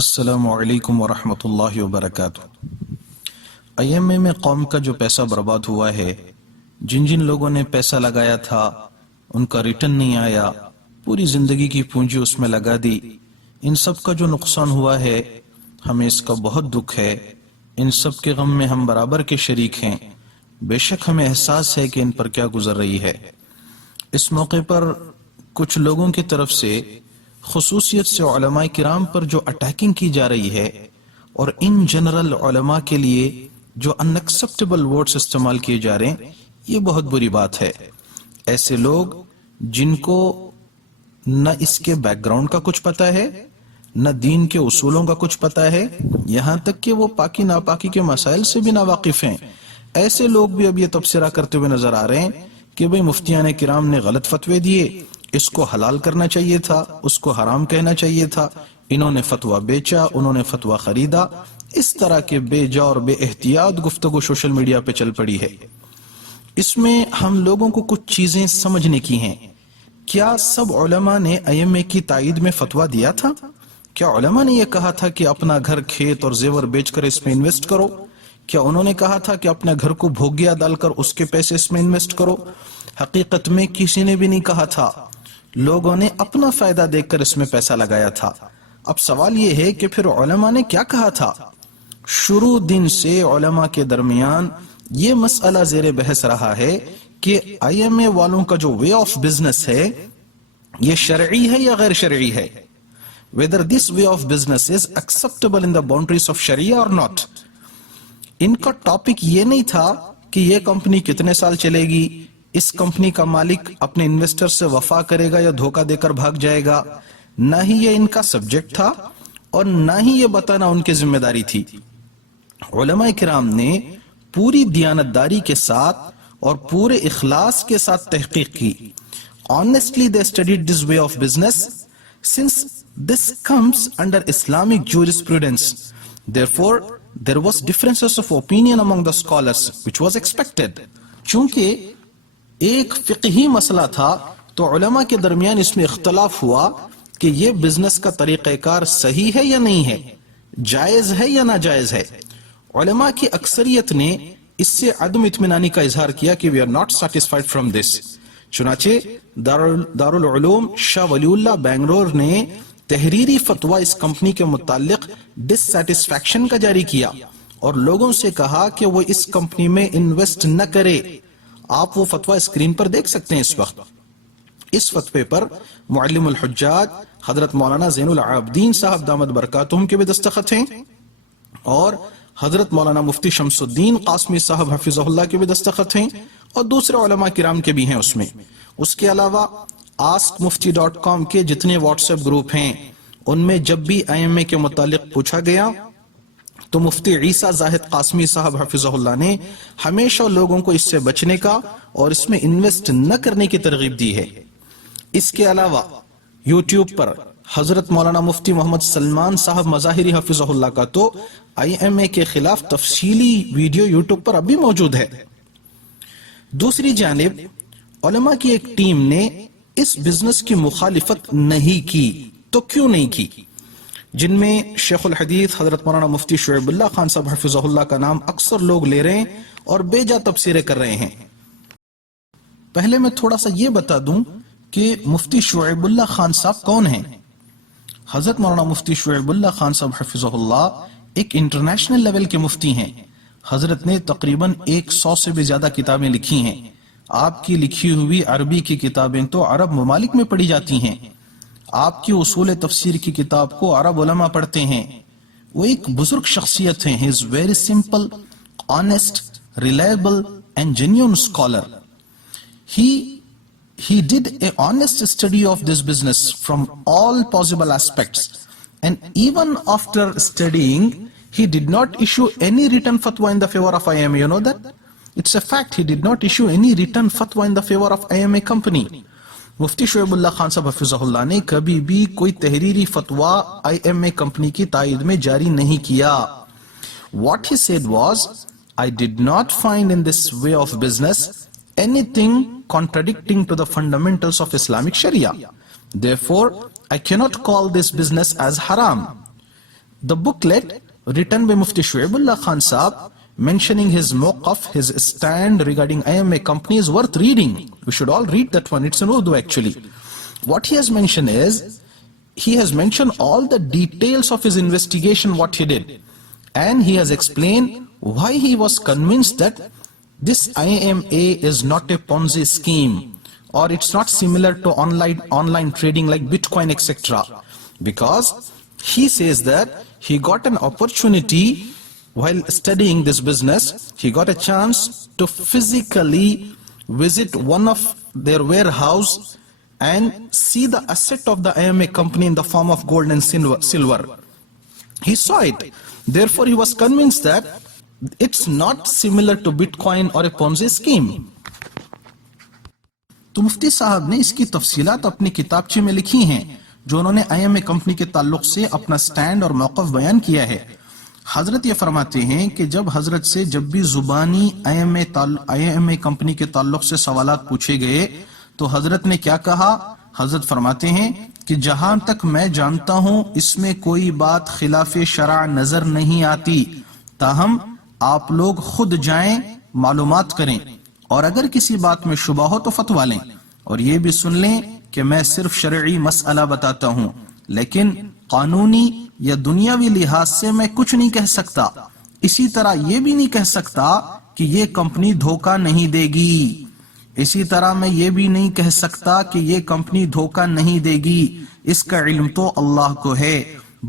السلام علیکم ورحمۃ اللہ وبرکاتہ۔ آئی ایم اے میں قوم کا جو پیسہ برباد ہوا ہے، جن جن لوگوں نے پیسہ لگایا تھا ان کا ریٹرن نہیں آیا، پوری زندگی کی پونجی اس میں لگا دی، ان سب کا جو نقصان ہوا ہے ہمیں اس کا بہت دکھ ہے۔ ان سب کے غم میں ہم برابر کے شریک ہیں۔ بے شک ہمیں احساس ہے کہ ان پر کیا گزر رہی ہے۔ اس موقع پر کچھ لوگوں کی طرف سے خصوصیت سے علماء کرام پر جو اٹیکنگ کی جا رہی ہے اور ان جنرل علماء کے لیے جو ان ایکسیپٹیبل ورڈز استعمال کیے جا رہے ہیں، یہ بہت بری بات ہے۔ ایسے لوگ جن کو نہ اس کے بیک گراؤنڈ کا کچھ پتہ ہے، نہ دین کے اصولوں کا کچھ پتہ ہے، یہاں تک کہ وہ پاکی ناپاکی کے مسائل سے بھی ناواقف ہیں، ایسے لوگ بھی اب یہ تبصرہ کرتے ہوئے نظر آ رہے ہیں کہ بھئی مفتیان کرام نے غلط فتوے دیے، اس کو حلال کرنا چاہیے تھا، اس کو حرام کہنا چاہیے تھا، انہوں نے فتویٰ بیچا، انہوں نے فتویٰ خریدا۔ اس طرح کے بے جا اور بے احتیاط گفتگو سوشل میڈیا پہ چل پڑی ہے۔ اس میں ہم لوگوں کو کچھ چیزیں سمجھنے کی ہیں۔ کیا سب علماء نے آئی ایم اے کی تائید میں فتویٰ دیا تھا؟ کیا علماء نے یہ کہا تھا کہ اپنا گھر، کھیت اور زیور بیچ کر اس میں انویسٹ کرو؟ کیا انہوں نے کہا تھا کہ اپنے گھر کو بھوگیا ڈال کر اس کے پیسے اس میں انویسٹ کرو؟ حقیقت میں کسی نے بھی نہیں کہا تھا، لوگوں نے اپنا فائدہ دیکھ کر اس میں پیسہ لگایا تھا۔ اب سوال یہ ہے کہ پھر علماء نے کیا کہا تھا؟ شروع دن سے علماء کے درمیان یہ مسئلہ زیر بحث رہا ہے کہ آئی ایم اے والوں کا جو وے آف بزنس ہے یہ شرعی ہے یا غیر شرعی ہے، whether this way of business is acceptable in the boundaries of Sharia or not۔ ان کا ٹاپک یہ نہیں تھا کہ یہ کمپنی کتنے سال چلے گی، اس کمپنی کا مالک اپنے انویسٹر سے وفا کرے گا یا دھوکہ دے کر بھاگ جائے گا، نہ ہی یہ ان کا سبجیکٹ تھا اور نہ ہی یہ بتانا ان کی ذمہ داری تھی۔ علماء کرام نے پوری دیانتداری کے ساتھ اور پورے اخلاص کے ساتھ تحقیق کی۔ Honestly they studied this way of business since this comes under Islamic jurisprudence. Therefore, there was differences of opinion among the scholars, which was expected. چونکہ ایک فقہی مسئلہ تھا تو علماء کے درمیان اس میں اختلاف ہوا کہ یہ بزنس کا طریقہ کار صحیح ہے یا نہیں ہے، جائز ہے یا ناجائز ہے۔ علماء کی اکثریت نے اس سے عدم اطمینانی کا اظہار کیا کہ we are not satisfied from this۔ چنانچہ دارالعلوم شاہ ولی اللہ بنگلور نے تحریری فتویٰ اس کمپنی کے متعلق ڈس سیٹسفیکشن کا جاری کیا اور لوگوں سے کہا کہ وہ اس کمپنی میں انویسٹ نہ کرے۔ آپ وہ فتویٰ اسکرین پر دیکھ سکتے ہیں۔ اس وقت اس فتوے پر معلم الحجاج حضرت مولانا زین العابدین صاحب دامت برکاتہم کے بھی دستخط ہیں اور حضرت مولانا مفتی شمس الدین قاسمی صاحب حفظہ اللہ کے بھی دستخط ہیں اور دوسرے علماء کرام کے بھی ہیں اس میں۔ اس کے علاوہ askmufti.com کے جتنے واٹس ایپ گروپ ہیں ان میں جب بھی آئی ایم اے کے متعلق پوچھا گیا تو مفتی عیسیٰ زاہد قاسمی صاحب حفظہ اللہ نے ہمیشہ لوگوں کو اس سے بچنے کا اور اس میں انویسٹ نہ کرنے کی ترغیب دی ہے۔ اس کے علاوہ یوٹیوب پر حضرت مولانا مفتی محمد سلمان صاحب مظاہری حفظہ اللہ کا تو آئی ایم اے کے خلاف تفصیلی ویڈیو یوٹیوب پر اب بھی موجود ہے۔ دوسری جانب علماء کی ایک ٹیم نے اس بزنس کی مخالفت نہیں کی، تو کیوں نہیں کی؟ جن میں شیخ الحدیث حضرت مولانا مفتی شعیب اللہ خان صاحب حفظہ اللہ کا نام اکثر لوگ لے رہے ہیں اور بے جا تبصرے کر رہے ہیں۔ پہلے میں تھوڑا سا یہ بتا دوں کہ مفتی شعیب اللہ خان صاحب کون ہیں۔ حضرت مولانا مفتی شعیب اللہ خان صاحب حفظہ اللہ ایک انٹرنیشنل لیول کے مفتی ہیں۔ حضرت نے تقریباً 100 سے بھی زیادہ کتابیں لکھی ہیں۔ آپ کی لکھی ہوئی عربی کی کتابیں تو عرب ممالک میں پڑھی جاتی ہیں۔ آپ کی اصول تفسیر کی کتاب کو عرب علماء پڑھتے ہیں۔ وہ ایک بزرگ شخصیت ہیں۔ He is very simple, honest, reliable and genuine scholar. He did a honest study of this business from all possible aspects, and even after studying he did not issue any written fatwa in the favor of IMA. You know that? It's a fact. He did not issue any written fatwa in the favor of IMA company. مفتی شعیب اللہ خان صاحب حفظہ اللہ نے کبھی بھی کوئی تحریری فتویٰ I am a company کی تائید میں جاری نہیں کیا۔ What he said was, I did not find in this way of business anything contradicting to the fundamentals of Islamic Sharia. Therefore, I cannot call this business as haram. The booklet written by Mufti Shuaibullah Khan Saab mentioning his mawqaf, his stand regarding IMA company is worth reading. We should all read that one. It's in Urdu actually. What he has mentioned is, he has mentioned all the details of his investigation, what he did. And he has explained why he was convinced that this IMA is not a Ponzi scheme, or it's not similar to online trading like Bitcoin, etc. Because he says that he got an opportunity while studying this business. He got a chance to physically visit one of their warehouse and see the asset of the IMA company in the form of gold and silver. He saw it. Therefore, he was convinced that it's not similar to Bitcoin or a Ponzi scheme. تو مفتی صاحب نے اس کی تفصیلات اپنی کتابچے میں لکھی ہیں جو انہوں نے IMA کمپنی کے تعلق سے اپنا سٹینڈ اور موقف بیان کیا ہے. حضرت یہ فرماتے ہیں کہ جب حضرت سے جب بھی زبانی IMA کمپنی کے تعلق سے سوالات پوچھے گئے تو حضرت نے کیا کہا؟ حضرت فرماتے ہیں کہ جہاں تک میں جانتا ہوں اس میں کوئی بات خلاف شرع نظر نہیں آتی، تاہم آپ لوگ خود جائیں معلومات کریں، اور اگر کسی بات میں شبہ ہو تو فتویٰ لیں، اور یہ بھی سن لیں کہ میں صرف شرعی مسئلہ بتاتا ہوں، لیکن قانونی یا دنیاوی لحاظ سے میں کچھ نہیں کہہ سکتا. اسی طرح یہ بھی نہیں کہہ سکتا کہ یہ کمپنی دھوکہ نہیں دے گی. اسی طرح میں یہ بھی نہیں کہہ سکتا کہ یہ کمپنی دھوکہ نہیں دے گی. اس کا علم تو اللہ کو ہے.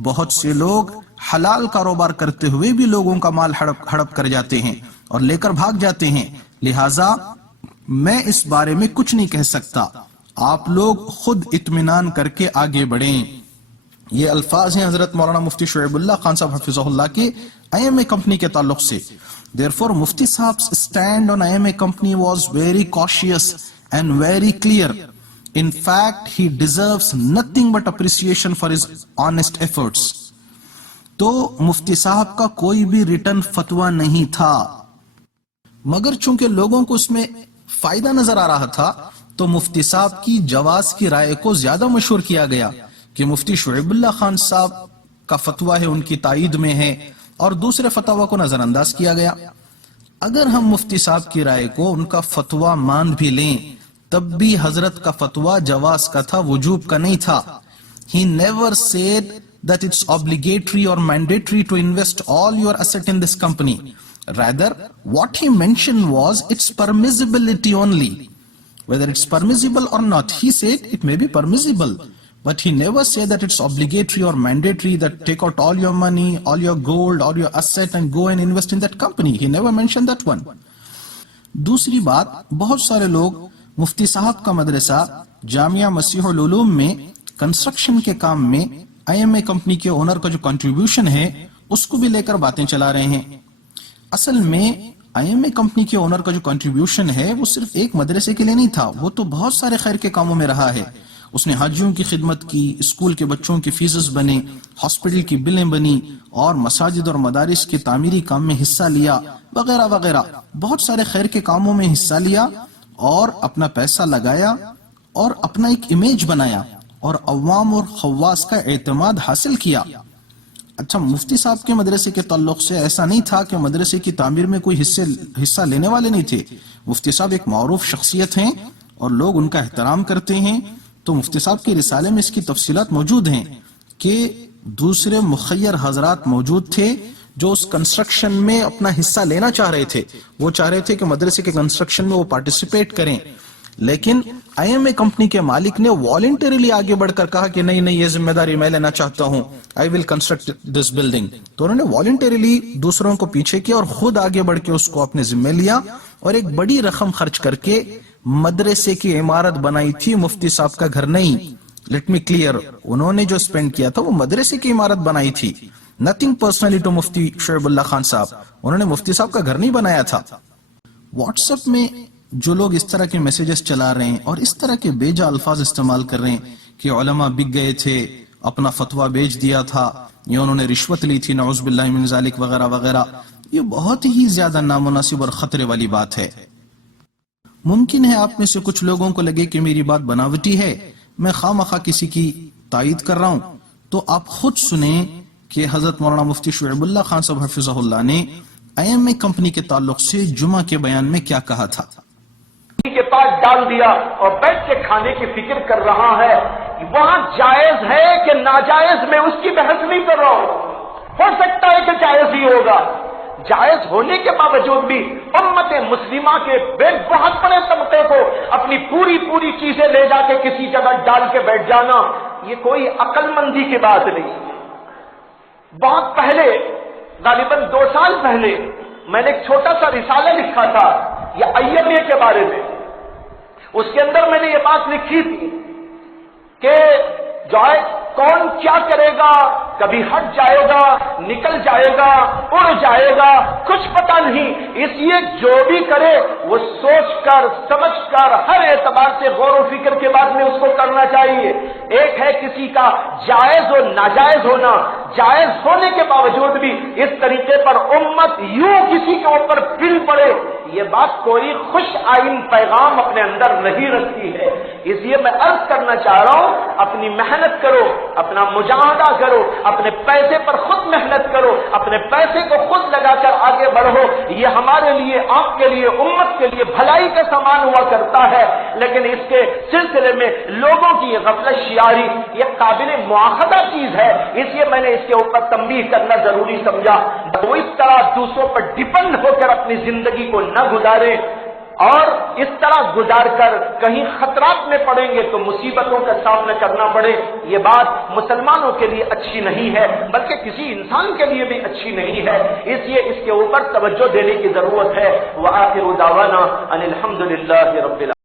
بہت سے لوگ حلال کاروبار کرتے ہوئے بھی لوگوں کا مال ہڑپ کر جاتے ہیں اور لے کر بھاگ جاتے ہیں. لہٰذا میں اس بارے میں کچھ نہیں کہہ سکتا. آپ لوگ خود اطمینان کر کے آگے بڑھیں. یہ الفاظ ہیں حضرت مولانا مفتی شعیب اللہ خان صاحب حفظہ اللہ کے IMA کمپنی کے تعلق سے. Therefore, Mufti Saab's stand on IMA company was very cautious and very clear. In fact, he deserves nothing but appreciation for his honest efforts. تو مفتی صاحب کا کوئی بھی ریٹن فتویٰ نہیں تھا، مگر چونکہ لوگوں کو اس میں فائدہ نظر آ رہا تھا تو مفتی صاحب کی جواز کی رائے کو زیادہ مشہور کیا گیا کہ مفتی شعیب اللہ خان صاحب کا فتویٰ ہے ان کی تائید میں ہے، اور دوسرے فتویٰ کو نظر انداز کیا گیا. اگر ہم مفتی صاحب کی رائے کو ان کا فتویٰ مان بھی لیں تب بھی حضرت کا فتویٰ جواز کا تھا، وجوب کا نہیں تھا. He never said that it's obligatory or mandatory to invest all your asset in this company. Rather, what he mentioned was its permissibility only. Whether it's permissible or not, he said it may be permissible. But he never said that it's obligatory or mandatory that take out all your money, all your gold, all your asset and go and invest in that company. He never mentioned that one. دوسری بات، بہت سارے لوگ مفتی صاحب کا مدرسہ جامعہ مسیح العلوم میں کنسٹرکشن کے کام میں IMA کمپنی کے اونر کا جو کنٹریبیوشن ہے اس کو بھی لے کر باتیں چلا رہے ہیں. اصل میں IMA کمپنی کے اونر کا جو کنٹریبیوشن ہے وہ صرف ایک مدرسے کے لیے نہیں تھا، وہ تو بہت سارے خیر کے کاموں میں رہا ہے. اس نے حاجیوں کی خدمت کی، اسکول کے بچوں کی فیسز بنے، ہاسپٹل کی بلیں بنی، اور مساجد اور مدارس کے تعمیری کام میں حصہ لیا، وغیرہ وغیرہ. بہت سارے خیر کے کاموں میں حصہ لیا اور اپنا پیسہ لگایا اور اپنا ایک امیج بنایا اور عوام اور خواص کا اعتماد حاصل کیا. اچھا، مفتی صاحب کے مدرسے کے تعلق سے ایسا نہیں تھا کہ مدرسے کی تعمیر میں کوئی حصہ لینے والے نہیں تھے. مفتی صاحب ایک معروف شخصیت ہیں اور لوگ ان کا احترام کرتے ہیں. تو مفتی صاحب کے رسالے میں اس کی تفصیلات موجود ہیں کہ دوسرے مخیر حضرات موجود تھے جو اس کنسٹرکشن میں اپنا حصہ لینا چاہ رہے تھے. وہ چاہ رہے تھے کہ مدرسے کے کنسٹرکشن میں وہ پارٹیسپیٹ کریں، لیکن IMA کمپنی کے مالک نے والنٹریلی آگے بڑھ کر کہا کہ نہیں یہ ذمہ داری میں لینا چاہتا ہوں، I will construct this building. تو انہوں نے والنٹریلی دوسروں کو پیچھے کیا اور خود آگے بڑھ کے اس کو اپنے ذمہ لیا اور ایک بڑی رقم خرچ کر کے مدرسے کی عمارت بنائی تھی، مفتی صاحب کا گھر نہیں. لیٹ می کلیئر، انہوں نے جو اسپینڈ کیا تھا وہ مدرسے کی عمارت بنائی تھی. نتھنگ پرسنلی ٹو مفتی شعیب اللہ خان صاحب. انہوں نے مفتی صاحب کا گھر نہیں بنایا تھا. واٹس ایپ میں جو لوگ اس طرح کے میسیجز چلا رہے ہیں اور اس طرح کے بیجا الفاظ استعمال کر رہے ہیں کہ علماء بک گئے تھے، اپنا فتویٰ بیچ دیا تھا، یا انہوں نے رشوت لی تھی، نعوذ باللہ من ذالک وغیرہ وغیرہ، یہ بہت ہی زیادہ نامناسب اور خطرے والی بات ہے. ممکن ہے آپ میں سے کچھ لوگوں کو لگے کہ میری بات بناوٹی ہے، میں خواہ مخواہ کسی کی تائید کر رہا ہوں. تو آپ خود سنیں کہ حضرت مولانا مفتی شعیب اللہ خان صاحب حفظہ اللہ نے IMA کمپنی کے تعلق سے جمعہ کے بیان میں کیا کہا تھا. کے پاس ڈال دیا اور بیٹھ کے کھانے کی فکر کر رہا ہے. وہاں جائز ہے کہ ناجائز، میں اس کی بحث نہیں کر رہا ہوں. ہو سکتا ہے کہ جائز ہی ہوگا. جائز ہونے کے باوجود بھی امت مسلمہ کے بہت بڑے طبقے کو اپنی پوری چیزیں لے جا کے کسی جگہ ڈال کے بیٹھ جانا، یہ کوئی عقل مندی کی بات نہیں. بہت پہلے، غالباً 2 سال پہلے، میں نے ایک چھوٹا سا رسالہ لکھا تھا یہ IMA کے بارے میں. اس کے اندر میں نے یہ بات لکھی تھی کہ کون کیا کرے گا، کبھی ہٹ جائے گا، نکل جائے گا، اڑ جائے گا، کچھ پتہ نہیں. اس لیے جو بھی کرے وہ سوچ کر سمجھ کر ہر اعتبار سے غور و فکر کے بعد میں اس کو کرنا چاہیے. ایک ہے کسی کا جائز اور ناجائز ہونا، جائز ہونے کے باوجود بھی اس طریقے پر امت یوں کسی کے اوپر پھر پڑے، یہ بات کوئی خوش آئین پیغام اپنے اندر نہیں رکھتی ہے. اس لیے میں عرض کرنا چاہ رہا ہوں، اپنی محنت کرو، اپنا مجاہدہ کرو، اپنے پیسے پر خود محنت کرو، اپنے پیسے کو خود لگا کر آگے بڑھو. یہ ہمارے لیے، آپ کے لیے، امت کے لیے بھلائی کا سامان ہوا کرتا ہے. لیکن اس کے سلسلے میں لوگوں کی یہ غفلت شیاری یہ قابل مواخذہ چیز ہے. اس لیے میں نے اس کے اوپر تنبیہ کرنا ضروری سمجھا. وہ اس طرح دوسروں پر ڈپینڈ ہو کر اپنی زندگی کو نہ گزارے، اور اس طرح گزار کر کہیں خطرات میں پڑیں گے تو مصیبتوں کا سامنا کرنا پڑے. یہ بات مسلمانوں کے لیے اچھی نہیں ہے، بلکہ کسی انسان کے لیے بھی اچھی نہیں ہے. اس لیے اس کے اوپر توجہ دینے کی ضرورت ہے. وآخر دعوانا ان الحمد للہ رب العالمین.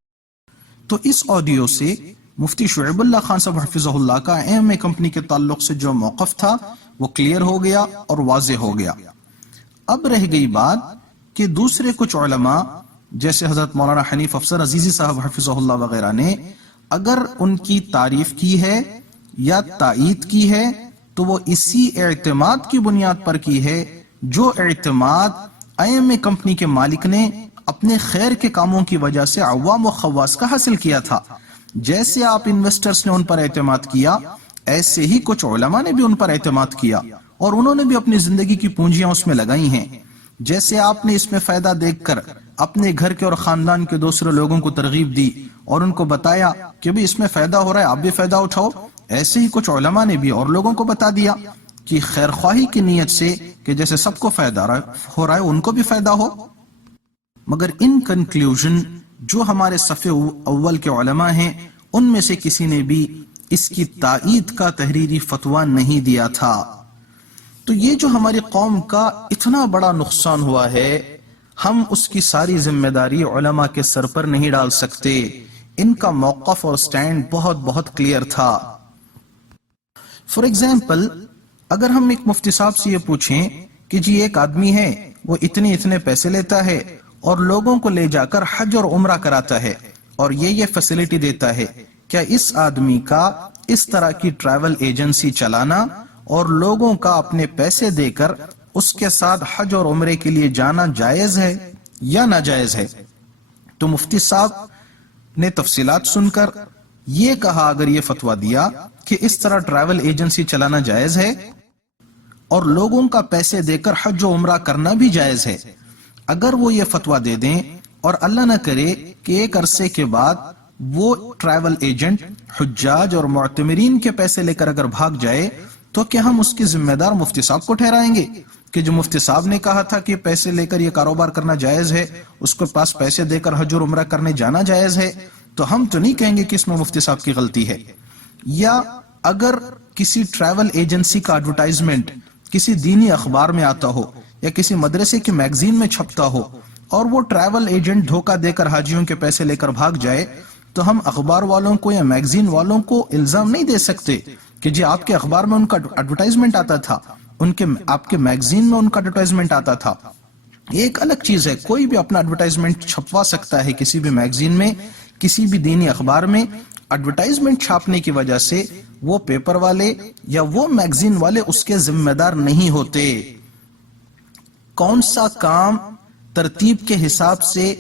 تو اس آڈیو سے مفتی شعیب اللہ خان صاحب حفظہ اللہ کا IMA کمپنی کے تعلق سے جو موقف تھا وہ کلیئر ہو گیا اور واضح ہو گیا. اب رہ گئی بات کہ دوسرے کچھ علماء جیسے حضرت مولانا حنیف افسر عزیزی صاحب حفظہ اللہ وغیرہ نے اگر ان کی تعریف کی ہے یا تائید کی ہے تو وہ اسی اعتماد کی بنیاد پر کی ہے جو اعتماد IMA کمپنی کے مالک نے اپنے خیر کے کاموں کی وجہ سے عوام و خواص کا حاصل کیا تھا. جیسے آپ انویسٹرز نے ان پر اعتماد کیا، ایسے ہی کچھ علماء نے بھی ان پر اعتماد کیا اور انہوں نے بھی اپنی زندگی کی پونجیاں اس میں لگائی ہیں. جیسے آپ نے اس میں فائدہ دیکھ کر اپنے گھر کے اور خاندان کے دوسرے لوگوں کو ترغیب دی اور ان کو بتایا کہ بھی اس میں فائدہ ہو رہا ہے، آپ بھی فائدہ اٹھاؤ، ایسے ہی کچھ علماء نے بھی اور لوگوں کو بتا دیا کہ خیر خواہی کی نیت سے کہ جیسے سب کو فائدہ ہو رہا ہے ان کو بھی فائدہ ہو. مگر ان کنکلیوژن جو ہمارے صف اول کے علماء ہیں ان میں سے کسی نے بھی اس کی تائید کا تحریری فتویٰ نہیں دیا تھا. تو یہ جو ہماری قوم کا اتنا بڑا نقصان ہوا ہے، ہم اس کی ساری ذمہ داری علماء کے سر پر نہیں ڈال سکتے. ان کا موقف اور سٹینڈ بہت بہت کلیئر تھا. فار ایگزامپل، اگر ہم ایک مفتی صاحب سے یہ پوچھیں کہ جی ایک آدمی ہے وہ اتنے پیسے لیتا ہے اور لوگوں کو لے جا کر حج اور عمرہ کراتا ہے اور یہ فیسلٹی دیتا ہے، کیا اس آدمی کا اس طرح کی ٹریول ایجنسی چلانا اور لوگوں کا اپنے پیسے دے کر اس کے ساتھ حج اور عمرے کے لیے جانا جائز ہے یا ناجائز ہے؟ تو مفتی صاحب نے تفصیلات سن کر یہ کہا، اگر یہ فتویٰ دیا کہ اس طرح ٹریول ایجنسی چلانا جائز ہے اور لوگوں کا پیسے دے کر حج و عمرہ کرنا بھی جائز ہے، اگر وہ یہ فتویٰ دے دیں اور اللہ نہ کرے کہ ایک عرصے کے بعد وہ ٹریول ایجنٹ حجاج اور معتمرین کے پیسے لے کر اگر بھاگ جائے تو کیا ہم اس کی ذمہ دار مفتی صاحب کو ٹھہرائیں گے کہ جو مفتی صاحب نے کہا تھا کہ پیسے لے کر یہ کاروبار کرنا جائز ہے، اس کے پاس پیسے دے کر حج اور عمرہ کرنے جانا جائز ہے؟ تو ہم تو نہیں کہیں گے کہ اس میں مفتی صاحب کی غلطی ہے. یا اگر کسی ٹریول ایجنسی کا ایڈورٹائزمنٹ کسی دینی اخبار میں آتا ہو یا کسی مدرسے کی میگزین میں چھپتا ہو اور وہ ٹریول ایجنٹ دھوکہ دے کر حاجیوں کے پیسے لے کر بھاگ جائے، تو ہم اخبار والوں کو یا میگزین والوں کو الزام نہیں دے سکتے کہ جی آپ کے اخبار میں ان کا ایڈورٹائزمنٹ آتا تھا، آپ کے میگزین میں ان کا ایڈورٹائزمنٹ آتا تھا. یہ ایک الگ چیز ہے. کوئی بھی اپنا ایڈورٹائزمنٹ چھپوا سکتا ہے کسی بھی میگزین میں، کسی بھی دینی اخبار میں. ایڈورٹائزمنٹ چھاپنے کی وجہ سے وہ پیپر والے یا وہ میگزین والے اس کے ذمہ دار نہیں ہوتے. کون سا کام ترتیب کے حساب سے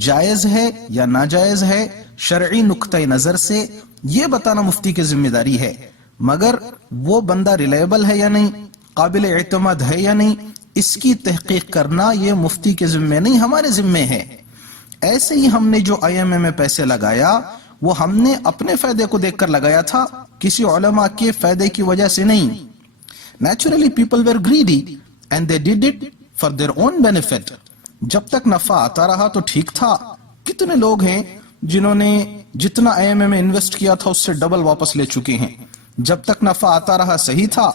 جائز ہے یا ناجائز ہے شرعی نقطہ نظر سے، یہ بتانا مفتی کی ذمہ داری ہے. مگر وہ بندہ ریلائبل ہے یا نہیں، قابل اعتماد ہے یا نہیں، اس کی تحقیق کرنا یہ مفتی کے ذمے نہیں، ہمارے ذمے ہے۔ ایسے ہی ہم نے جو آئی ایم اے میں پیسے لگایا وہ ہم نے اپنے فائدے کو دیکھ کر لگایا تھا، کسی علماء کے فائدے کی وجہ سے نہیں۔ Naturally people were greedy and they did it for their own benefit۔ جب تک نفع آتا رہا تو ٹھیک تھا۔ کتنے لوگ ہیں جنہوں نے جتنا آئی ایم اے میں انویسٹ کیا تھا اس سے ڈبل واپس لے چکے ہیں۔ جب تک نفع آتا رہا صحیح تھا،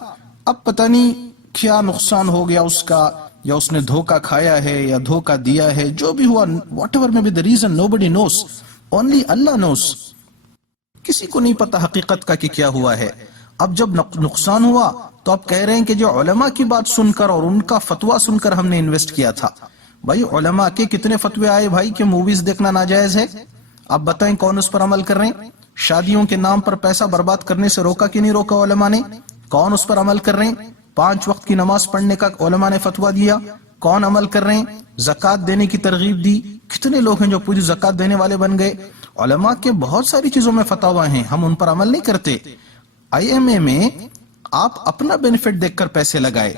اب پتہ نہیں کیا نقصان ہو گیا اس کا، یا اس نے دھوکہ کھایا ہے یا دھوکہ دیا ہے، جو بھی ہوا whatever may be the reason, nobody knows, only Allah knows۔ کسی کو نہیں پتا حقیقت کا کہ کیا ہوا ہے۔ اب جب نقصان ہوا تو آپ کہہ رہے ہیں کہ جو علماء کی بات سن کر اور ان کا فتویٰ سن کر ہم نے انویسٹ کیا تھا۔ بھائی علماء کے کتنے فتوے آئے بھائی کہ موویز دیکھنا ناجائز ہے؟ آپ بتائیں کون اس پر عمل کر رہے ہیں؟ شادیوں کے نام پر پیسہ برباد کرنے سے روکا کہ نہیں روکا علماء نے؟ کون اس پر عمل کر رہے ہیں؟ 5 وقت کی نماز پڑھنے کا علماء نے فتویٰ دیا، کون عمل کر رہے ہیں؟ زکوٰۃ دینے کی ترغیب دی، کتنے لوگ ہیں جو پوری زکوٰۃ دینے والے بن گئے؟ علماء کے بہت ساری چیزوں میں فتاوی ہیں، ہم ان پر عمل نہیں کرتے۔ آئی ایم اے میں آپ اپنا بینیفٹ دیکھ کر پیسے لگائے۔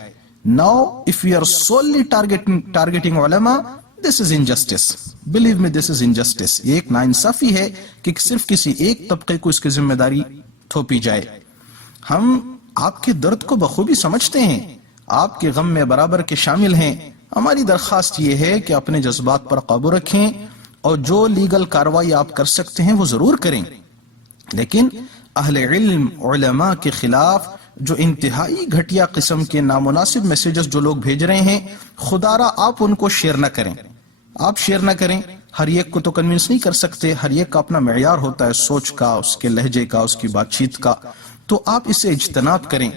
Now if we are solely targeting علماء, this is injustice. Believe me, this is injustice۔ یہ ایک ناانصافی ہے کہ صرف کسی ایک طبقے کو اس کی ذمہ داری تھوپی جائے۔ ہم آپ کے درد کو بخوبی سمجھتے ہیں، آپ کے غم میں برابر کے شامل ہیں۔ ہماری درخواست یہ ہے کہ اپنے جذبات پر قابو رکھیں اور جو لیگل کارروائی آپ کر سکتے ہیں وہ ضرور کریں، لیکن اہل علم علماء کے خلاف جو انتہائی گھٹیا قسم کے نامناسب میسیجز جو لوگ بھیج رہے ہیں، خدا را آپ ان کو شیئر نہ کریں۔ آپ شیئر نہ کریں، ہر ایک کو تو کنونس نہیں کر سکتے، ہر ایک کا اپنا معیار ہوتا ہے، سوچ کا، اس کے لہجے کا، اس کی بات چیت کا، تو آپ اسے اجتناب کریں۔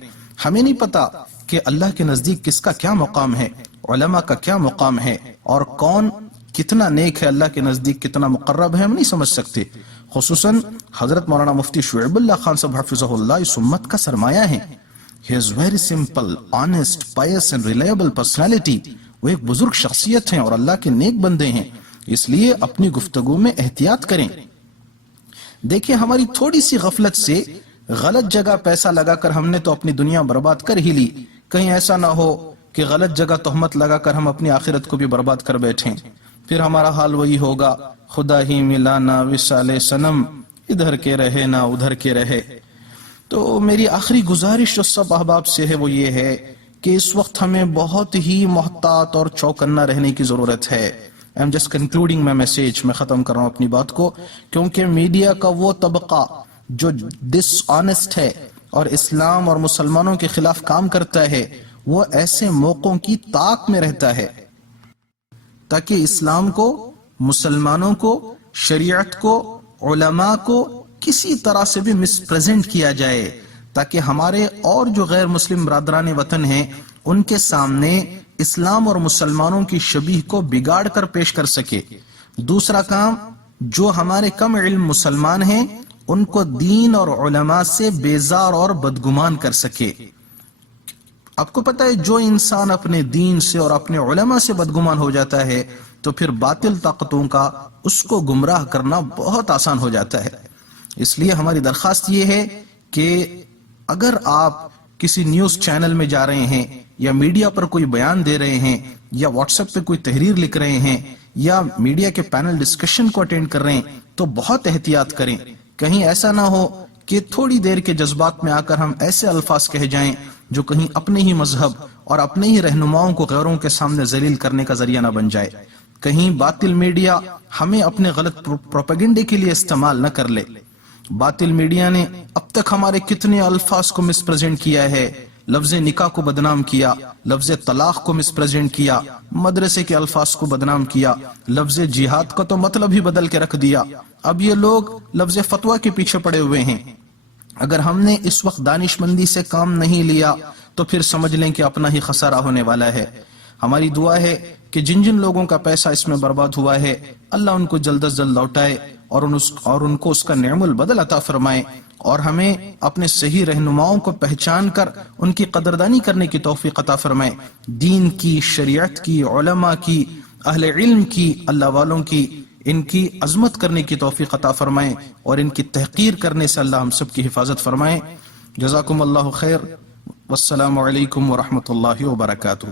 ہمیں نہیں پتا کہ اللہ کے نزدیک کس کا کیا مقام ہے، علماء کا کیا مقام ہے، اور کون کتنا نیک ہے اللہ کے نزدیک، کتنا مقرب ہے، ہم نہیں سمجھ سکتے۔ خصوصاً حضرت مولانا مفتی شعیب اللہ خان صاحب حفظہ اللہ اس امت کا سرمایہ ہیں۔ He is very simple, honest, pious and reliable personality۔ وہ ایک بزرگ شخصیت ہیں اور اللہ کے نیک بندے ہیں، اس لیے اپنی گفتگو میں احتیاط کریں۔ دیکھیں ہماری تھوڑی سی غفلت سے غلط جگہ پیسہ لگا کر ہم نے تو اپنی دنیا برباد کر ہی لی، کہیں ایسا نہ ہو کہ غلط جگہ تہمت لگا کر ہم اپنی آخرت کو بھی برباد کر بیٹھیں، پھر ہمارا حال وہی ہوگا، خدا ہی ملانا وصال صنم، ادھر کے رہے نہ ادھر کے رہے۔ تو میری آخری گزارش جو سب احباب سے ہے وہ یہ ہے کہ اس وقت ہمیں بہت ہی محتاط اور چوکنا رہنے کی ضرورت ہے۔ I'm just concluding my message، میں ختم کر رہا ہوں اپنی بات کو، کیونکہ میڈیا کا وہ طبقہ جو ڈس آنیسٹ ہے اور اسلام اور مسلمانوں کے خلاف کام کرتا ہے، وہ ایسے موقعوں کی طاق میں رہتا ہے تاکہ اسلام کو، مسلمانوں کو، شریعت کو، علماء کو کسی طرح سے بھی مس پریزنٹ کیا جائے، تاکہ ہمارے اور جو غیر مسلم برادران وطن ہیں ان کے سامنے اسلام اور مسلمانوں کی شبیہ کو بگاڑ کر پیش کر سکے۔ دوسرا کام، جو ہمارے کم علم مسلمان ہیں ان کو دین اور علماء سے بیزار اور بدگمان کر سکے۔ آپ کو پتہ ہے جو انسان اپنے دین سے اور اپنے علماء سے بدگمان ہو جاتا ہے تو پھر باطل طاقتوں کا اس کو گمراہ کرنا بہت آسان ہو جاتا ہے۔ اس لیے ہماری درخواست یہ ہے کہ اگر آپ کسی نیوز چینل میں جا رہے ہیں یا میڈیا پر کوئی بیان دے رہے ہیں یا واٹس ایپ پہ کوئی تحریر لکھ رہے ہیں یا میڈیا کے پینل ڈسکشن کو اٹینڈ کر رہے ہیں تو بہت احتیاط کریں، کہیں ایسا نہ ہو کہ تھوڑی دیر کے جذبات میں آ کر ہم ایسے الفاظ کہہ جائیں جو کہیں اپنے ہی مذہب اور اپنے ہی رہنماؤں کو غیروں کے سامنے ذلیل کرنے کا ذریعہ نہ بن جائے، کہیں باطل میڈیا ہمیں اپنے غلط پروپیگنڈے کے لیے استعمال نہ کر لے۔ باطل میڈیا نے اب تک ہمارے کتنے الفاظ کو مس پریزنٹ کیا ہے، لفظ نکاح کو بدنام کیا، لفظ طلاق کو مس پریزنٹ کیا، مدرسے کے الفاظ کو بدنام کیا، لفظ جہاد کا تو مطلب ہی بدل کے رکھ دیا۔ اب یہ لوگ لفظ فتویٰ کے پیچھے پڑے ہوئے ہیں۔ اگر ہم نے اس وقت دانش مندی سے کام نہیں لیا تو پھر سمجھ لیں کہ اپنا ہی خسارہ ہونے والا ہے۔ ہماری دعا ہے کہ جن جن لوگوں کا پیسہ اس میں برباد ہوا ہے اللہ ان کو جلد از جلد لوٹائے اور ان کو اس کا نعم البدل عطا فرمائے، اور ہمیں اپنے صحیح رہنماؤں کو پہچان کر ان کی قدردانی کرنے کی توفیق عطا فرمائے، دین کی، شریعت کی، علماء کی، اہل علم کی، اللہ والوں کی، ان کی عظمت کرنے کی توفیق عطا فرمائے اور ان کی تحقیر کرنے سے اللہ ہم سب کی حفاظت فرمائے۔ جزاکم اللہ خیر۔ والسلام علیکم ورحمۃ اللہ وبرکاتہ.